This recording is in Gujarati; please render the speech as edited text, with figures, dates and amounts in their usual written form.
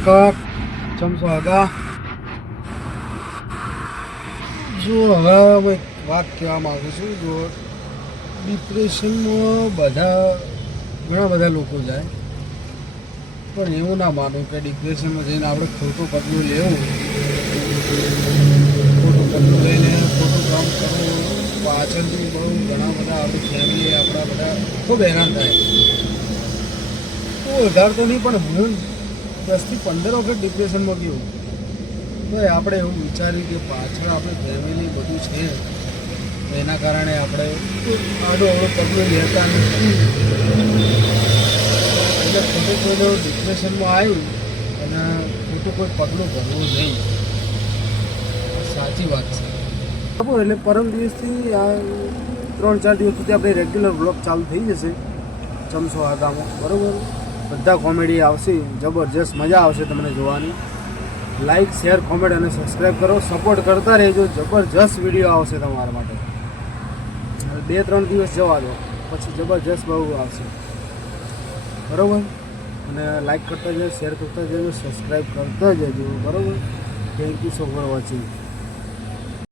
નમસ્કાર ચમસો આગા જો હવે એક વાત કહેવા માગું છું. જો ડિપ્રેશનમાં ઘણા બધા લોકો જાય, પણ એવું ના માનું કે ડિપ્રેશનમાં જઈને આપણે ખોટું પગલું લેવું, ખોટું પગલું લઈને ખોટું કામ કરવું. પાછળથી બહુ ઘણા બધા આપણી ફેમિલી આપણા બધા ખૂબ હેરાન થાય. તો વધારે તો નહીં, પણ હું 10 થી 15 વખત ડિપ્રેશનમાં ગયો. તો આપણે એવું વિચાર્યું કે પાછળ આપણી ફેમિલી બધું છે, એના કારણે આપણે આડો અવળો પગલું લેતા નથી. એટલે ખોટું કોઈ ડિપ્રેશનમાં આવ્યું અને ખોટું કોઈ પગલું ભરવું નહીં. સાચી વાત છે. એટલે પરમ દિવસથી આ 3-4 દિવસ સુધી આપણે રેગ્યુલર બ્લોગ ચાલુ થઈ જશે ચમસો આગામાં, બરાબર? બધા કોમેડી આવશે, જબરજસ્ત મજા આવશે તમને જોવાની. લાઈક, શેર, કોમેન્ટ અને સબસ્ક્રાઈબ કરો, સપોર્ટ કરતા રહેજો. જબરજસ્ત વિડીયો આવશે તમારા માટે. 2-3 દિવસ જવા દો, પછી જબરજસ્ત બહુ આવશે, બરાબર? અને લાઈક કરતા જજો, શેર કરતા જજો, સબસ્ક્રાઈબ કરતા જજો, બરાબર? Thank you so for watching.